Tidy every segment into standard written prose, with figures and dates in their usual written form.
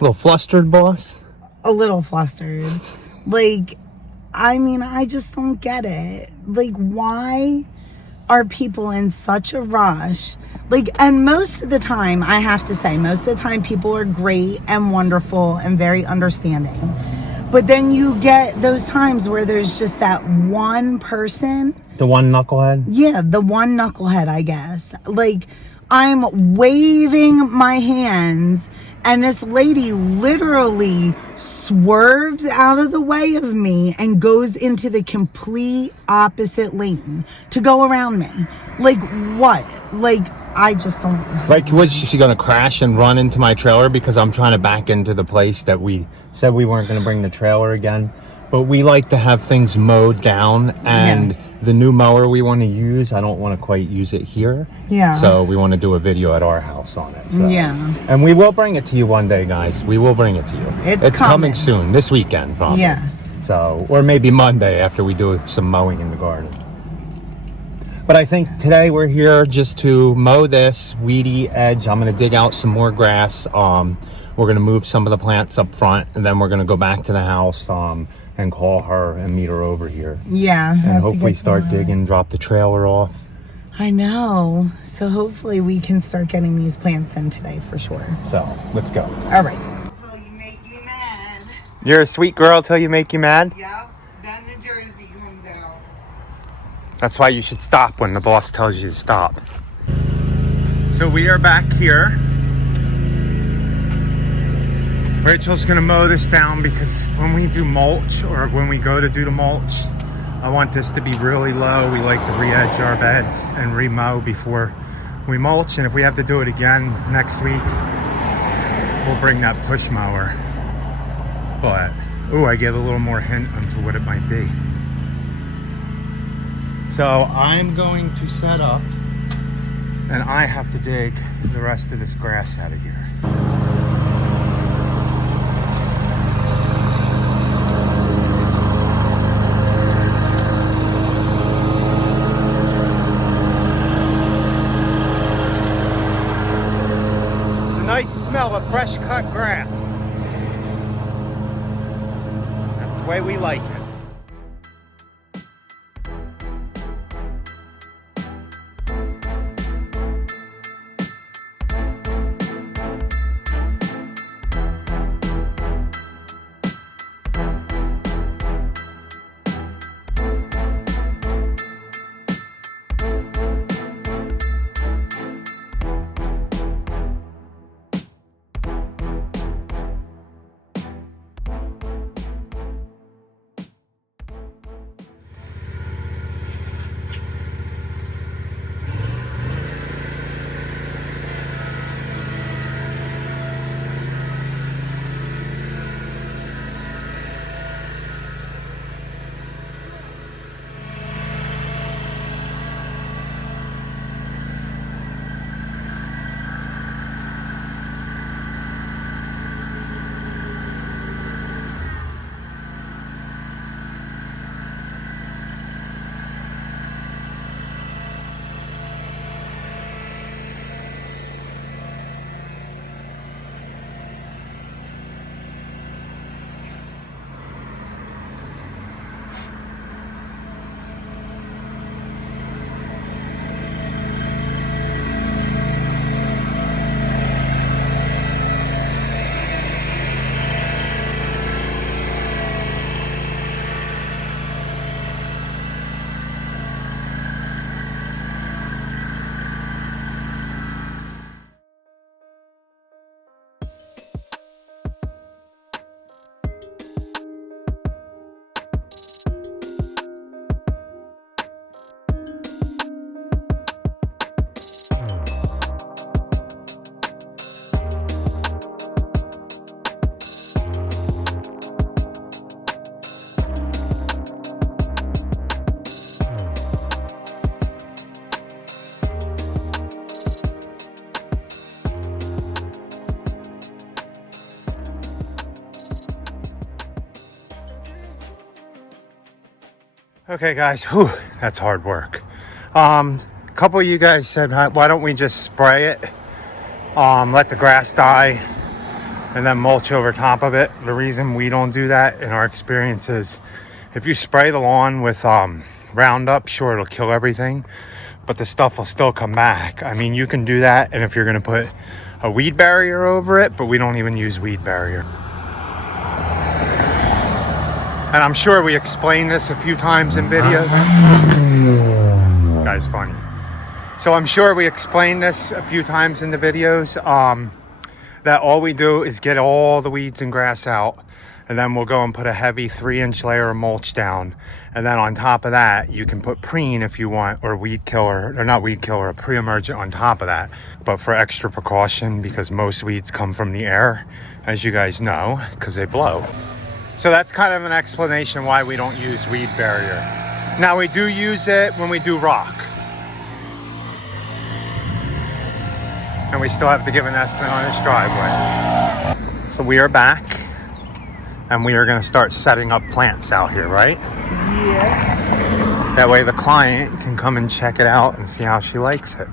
little flustered, boss? A little flustered. Like, I mean, I just don't get it. Like, why are people in such a rush? Like, and most of the time, I have to say, most of the time people are great and wonderful and very understanding. But then you get those times where there's just that one person. The one knucklehead? Yeah, the one knucklehead, I guess. Like, I'm waving my hands and this lady literally swerves out of the way of me and goes into the complete opposite lane to go around me. Like, what? Like, I just don't. Like, was she going to crash and run into my trailer because I'm trying to back into the place that we said we weren't going to bring the trailer again? But we like to have things mowed down, and the new mower we want to use, I don't want to quite use it here. Yeah. So we want to do a video at our house on it. So. Yeah. And we will bring it to you one day, guys. We will bring it to you. It's coming soon, this weekend, probably. Yeah. So, or maybe Monday after we do some mowing in the garden. But I think today we're here just to mow this weedy edge. I'm going to dig out some more grass. We're going to move some of the plants up front, and then we're going to go back to the house and call her and meet her over here. Yeah. And hopefully start digging, drop the trailer off. I know. So hopefully we can start getting these plants in today for sure. So let's go. All right. Until you make me mad. You're a sweet girl till you make you mad? Yep. Then the jersey comes out. That's why you should stop when the boss tells you to stop. So we are back here. Rachel's gonna mow this down because when we do mulch, or when we go to do the mulch, I want this to be really low. We like to re-edge our beds and re-mow before we mulch. And if we have to do it again next week, we'll bring that push mower. But, ooh, I get a little more hint onto what it might be. So I'm going to set up, and I have to dig the rest of this grass out of here. The nice smell of fresh cut grass. That's the way we like it. Okay guys, whew, that's hard work. A couple of you guys said, why don't we just spray it, let the grass die, and then mulch over top of it. The reason we don't do that in our experience is if you spray the lawn with Roundup, sure, it'll kill everything, but the stuff will still come back. I mean, you can do that, and if you're going to put a weed barrier over it, but we don't even use weed barrier. And I'm sure we explained this a few times in videos. Guy's funny. So I'm sure we explained this a few times in the videos, that all we do is get all the weeds and grass out, and then we'll go and put a heavy 3-inch layer of mulch down. And then on top of that, you can put preen if you want, or weed killer, or not weed killer, a pre-emergent on top of that. But for extra precaution, because most weeds come from the air, as you guys know, because they blow. So that's kind of an explanation why we don't use weed barrier. Now we do use it when we do rock. And we still have to give an estimate on his driveway. So we are back, and we are going to start setting up plants out here, right? Yeah. That way the client can come and check it out and see how she likes it.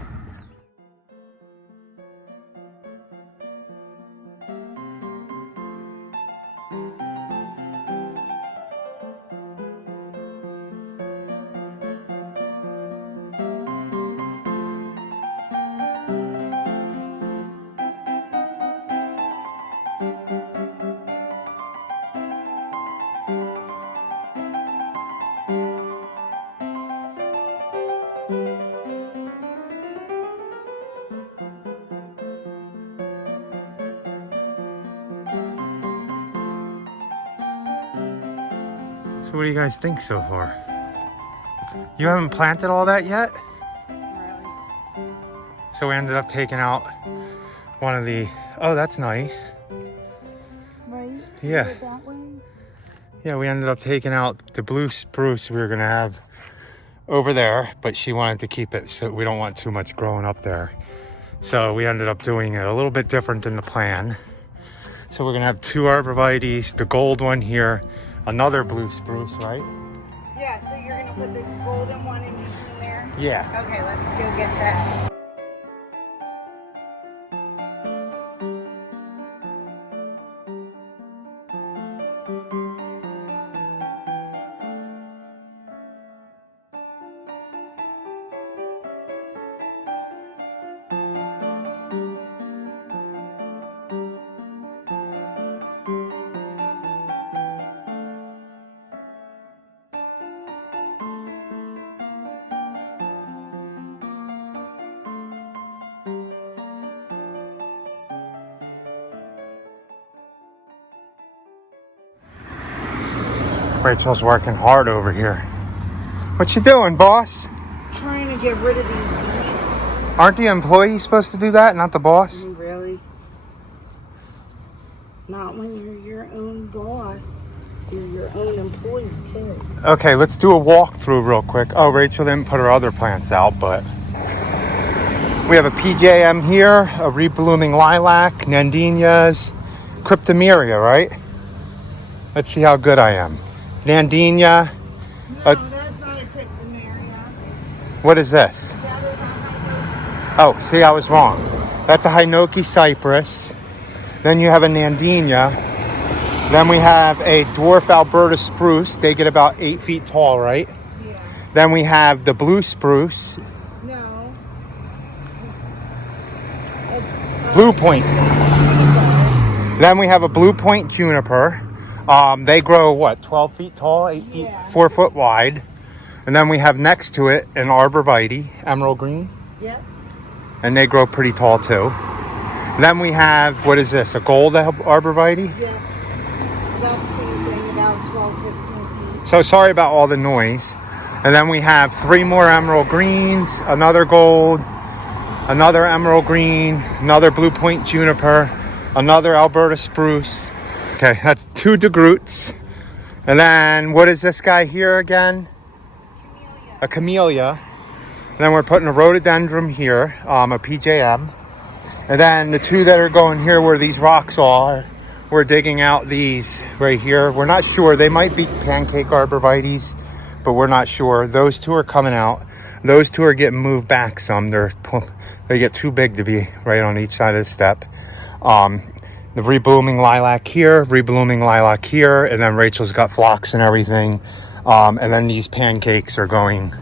So what do you guys think so far? You haven't planted all that yet? Really? So we ended up taking out one of the, oh, that's nice. Right? Yeah. Do it that way? Yeah, we ended up taking out the blue spruce we were gonna have over there, but she wanted to keep it so we don't want too much growing up there. So we ended up doing it a little bit different than the plan. So we're gonna have 2 arborvitaes, the gold one here, another blue spruce, right? Yeah, so you're going to put the golden one in between there? Yeah. Okay, let's go get that. Rachel's working hard over here. What you doing, boss? Trying to get rid of these weeds. Aren't the employees supposed to do that, not the boss? Really? Not when you're your own boss. You're your own employee, too. Okay, let's do a walkthrough real quick. Oh, Rachel didn't put her other plants out, but we have a PJM here, a reblooming lilac, nandinias, cryptomeria, right? Let's see how good I am. Nandinia. No, that's not a cryptomeria. What is this? That is a hibiscus. Oh, see, I was wrong. That's a Hinoki cypress. Then you have a Nandinia. Then we have a dwarf Alberta spruce. They get about 8 feet tall, right? Yeah. Then we have the blue spruce. No. Blue point. Then we have a blue point juniper. They grow, what, 12 feet tall, 8 feet, 4 foot wide. And then we have next to it an arborvitae, emerald green. Yep. And they grow pretty tall too. Then we have, what is this, a gold arborvitae? Yeah. That's the same thing, about 12, 15 feet. So sorry about all the noise. And then we have 3 more emerald greens, another gold, another emerald green, another blue point juniper, another Alberta spruce. Okay, that's 2 degroots. And then what is this guy here again? Camellia. A camellia. And then we're putting a rhododendron here, a PJM. And then the 2 that are going here where these rocks are, we're digging out these right here. We're not sure. They might be pancake arborvitaes, but we're not sure. Those 2 are coming out. Those 2 are getting moved back some. They get too big to be right on each side of the step. the reblooming lilac here, reblooming lilac here, and then Rachel's got phlox and everything. And then these pancakes are going,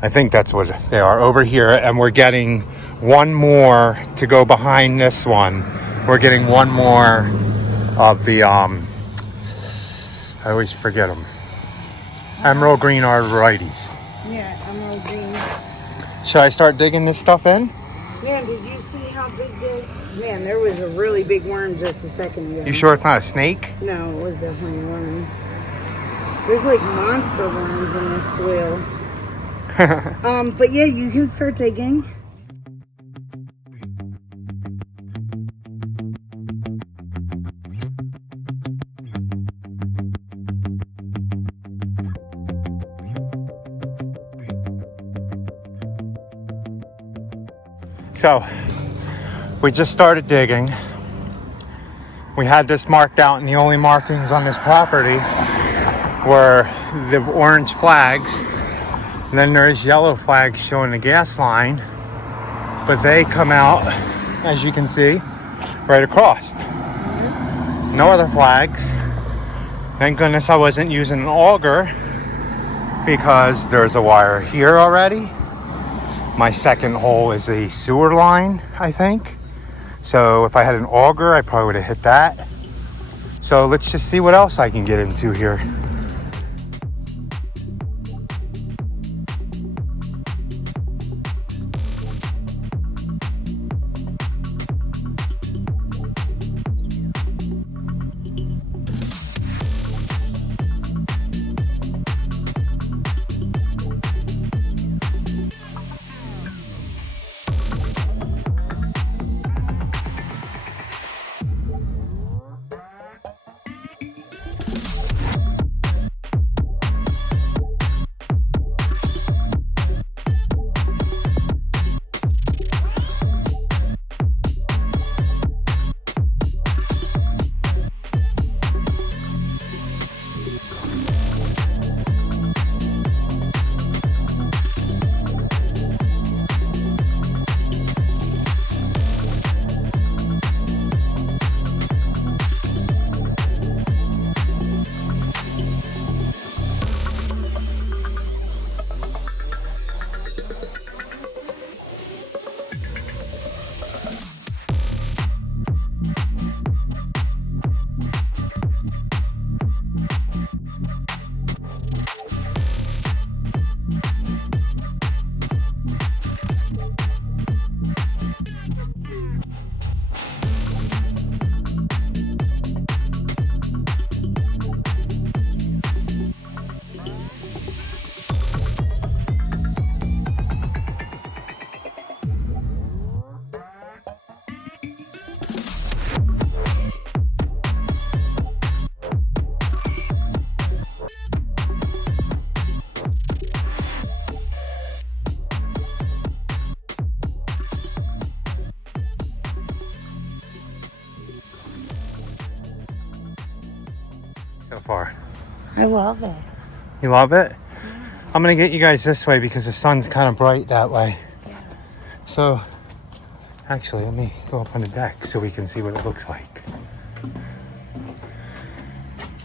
I think that's what they are, over here. And we're getting one more to go behind this one. We're getting one more of the, I always forget them, emerald green arborvitaes. Yeah, emerald green. Should I start digging this stuff in? Man, did you see how big this? Man, there was a really big worm just a second ago. You sure it's not a snake? No, it was definitely a worm. There's like monster worms in this soil. But yeah, you can start digging. So, we just started digging. We had this marked out, and the only markings on this property were the orange flags. And then there's yellow flags showing the gas line, but they come out, as you can see, right across. No other flags. Thank goodness I wasn't using an auger, because there's a wire here already. My second hole is a sewer line, I think. So if I had an auger, I probably would have hit that. So let's just see what else I can get into here. So far. I love it. You love it? I'm gonna get you guys this way because the sun's kind of bright that way. Yeah. So, actually, let me go up on the deck so we can see what it looks like.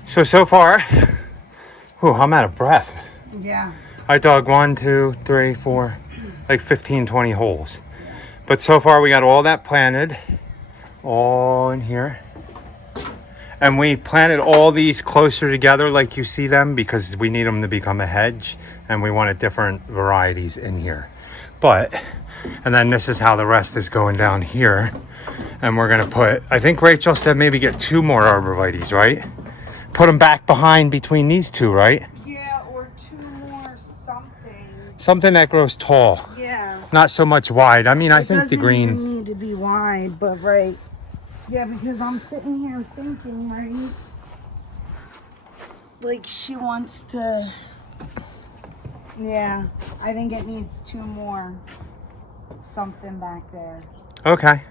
So far, whew, I'm out of breath. Yeah. I dug 1, 2, 3, 4, like 15, 20 holes. But so far we got all that planted, all in here. And we planted all these closer together like you see them because we need them to become a hedge and we wanted different varieties in here. And then this is how the rest is going down here. And we're gonna put, I think Rachel said maybe get 2 more arborvitaes, right? Put them back behind between these 2, right? Yeah, or 2 more something. Something that grows tall. Yeah. Not so much wide. I mean, I think the green. It doesn't even need to be wide, but right. Yeah, because I'm sitting here thinking, right? Like she wants to. Yeah, I think it needs 2 more something back there. Okay.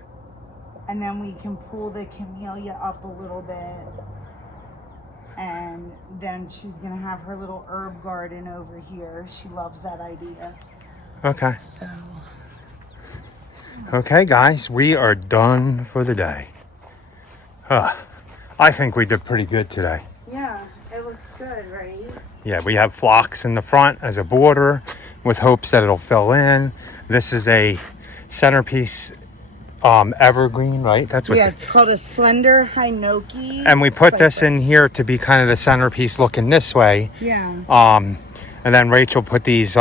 And then we can pull the camellia up a little bit. And then she's going to have her little herb garden over here. She loves that idea. Okay. So. Okay, guys, we are done for the day. I think we did pretty good today. Yeah, it looks good, right? Yeah, we have phlox in the front as a border with hopes that it'll fill in. This is a centerpiece evergreen, right? That's what. Yeah, it's called a slender hinoki. And we put this in here to be kind of the centerpiece looking this way. Yeah. And then Rachel put these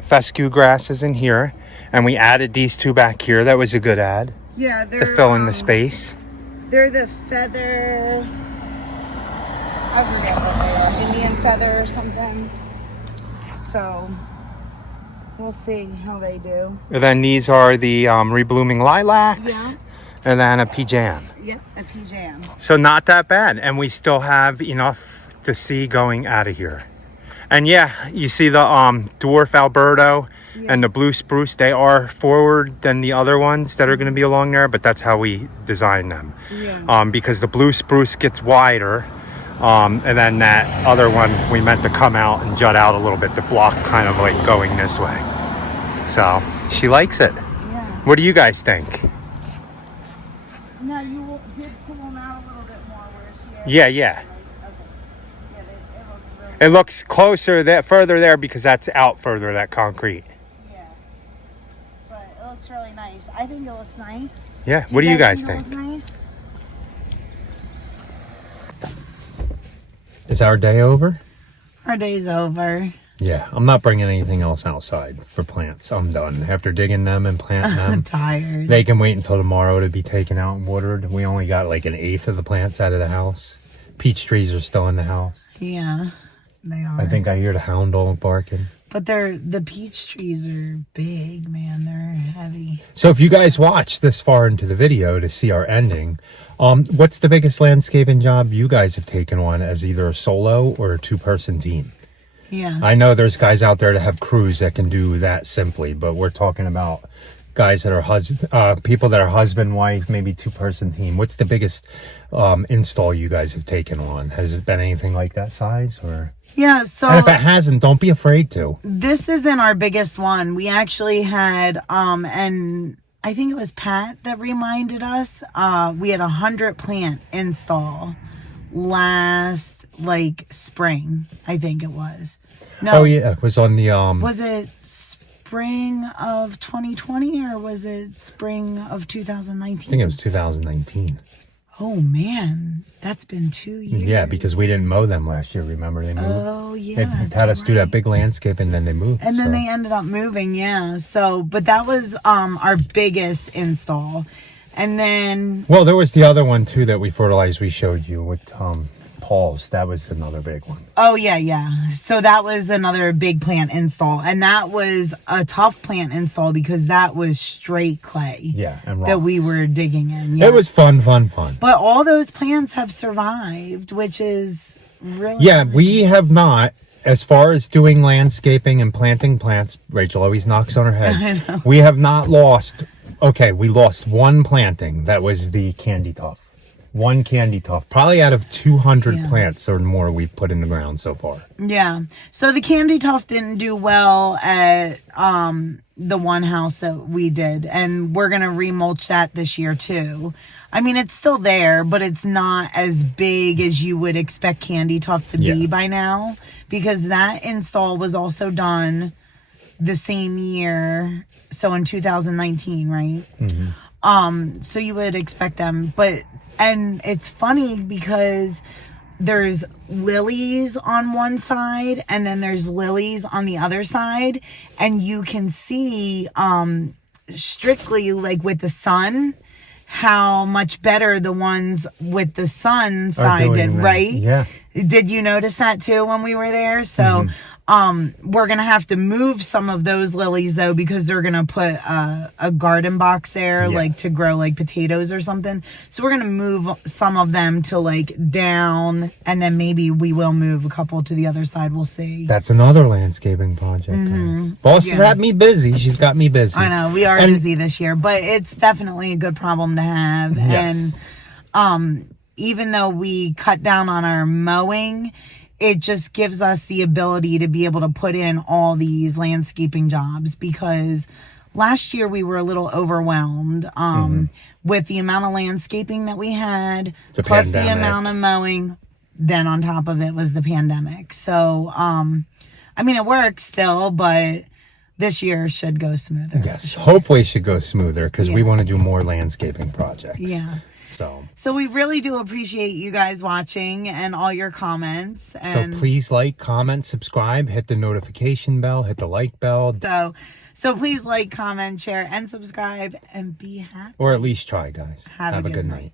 fescue grasses in here, and we added these two back here. That was a good add. Yeah, they're to fill in the space. They're the feather. I forget what they are. Indian feather or something. So we'll see how they do. And then these are the reblooming lilacs. Yeah. And then a pea-jam. Yep, a pea-jam. So not that bad. And we still have enough to see going out of here. And yeah, you see the dwarf Alberto and the blue spruce. They are forward than the other ones that are going to be along there, but that's how we designed them. Yeah. Because the blue spruce gets wider. And then that other one, we meant to come out and jut out a little bit to block kind of like going this way. So she likes it. Yeah. What do you guys think? No, you did pull them out a little bit more where she Yeah. Okay. Yeah, it looks really It looks closer, further there because that's out further, that concrete. Yeah. But it looks really nice. I think it looks nice. Yeah. What do you guys think? It looks nice? Is our day over? Our day's over. Yeah, I'm not bringing anything else outside for plants. I'm done. After digging them and planting I'm them, tired. they can wait until tomorrow to be taken out and watered. We only got like 1/8 of the plants out of the house. Peach trees are still in the house. Yeah, they are. I think I hear the hound dog barking. But the peach trees are big, man. They're heavy. So if you guys watch this far into the video to see our ending, what's the biggest landscaping job you guys have taken on as either a solo or a 2-person team? Yeah. I know there's guys out there that have crews that can do that simply, but we're talking about guys that are people that are husband, wife, maybe 2-person team. What's the biggest install you guys have taken on? Has it been anything like that size or? Yeah, so And if it hasn't, don't be afraid to. this isn't our biggest one. We actually had and I think it was Pat that reminded us, we had 100 plant install last spring, I think it was. No. Oh yeah, it was on the Was it spring of 2020 or was it spring of 2019? I think it was 2019. Oh man, that's been 2 years. Yeah, because we didn't mow them last year. Remember they moved. Oh yeah, They had us do that big landscape and then they moved. and then so. they ended up moving. Yeah, so but that was our biggest install, and then Well, there was the other one too that we fertilized. We showed you with Paul's. That was another big one. oh yeah, so that was another big plant install, and that was a tough plant install because that was straight clay. Yeah, and that rocks. we were digging in. Yeah. It was fun. But all those plants have survived, which is really Yeah, we have not. As far as doing landscaping and planting plants, Rachel always knocks on her head. I know. We have not lost. Okay, we lost one planting. That was the candy tuft. One candy tuft. Probably out of 200 Yeah. plants or more we've put in the ground so far. Yeah. So the candy tuft didn't do well at the one house that we did, and we're gonna remulch that this year too. I mean, it's still there, but it's not as big as you would expect candy tuft to be by now, because that install was also done the same year, so in 2019, right? So you would expect them, and it's funny because there's lilies on one side and then there's lilies on the other side, and you can see strictly with the sun how much better the ones with the sun side did, right? Yeah. Did you notice that too when we were there? So we're gonna have to move some of those lilies though, because they're gonna put a garden box there, to grow potatoes or something. So we're gonna move some of them to down, and then maybe we will move a couple to the other side. We'll see. That's another landscaping project. Guys. Boss has had me busy. She's got me busy. I know we are busy this year, but it's definitely a good problem to have. Yes. And even though we cut down on our mowing, it just gives us the ability to be able to put in all these landscaping jobs, because last year we were a little overwhelmed. with the amount of landscaping that we had, The plus pandemic. the amount of mowing, then on top of it was the pandemic. So, I mean, it works still, but this year should go smoother. Yes, hopefully it should go smoother because we Yeah. want to do more landscaping projects. Yeah. So we really do appreciate you guys watching and all your comments. And please like, comment, subscribe, hit the notification bell, hit the like bell, so please like, comment, share, and subscribe, and be happy. or at least try, guys. Have a good night.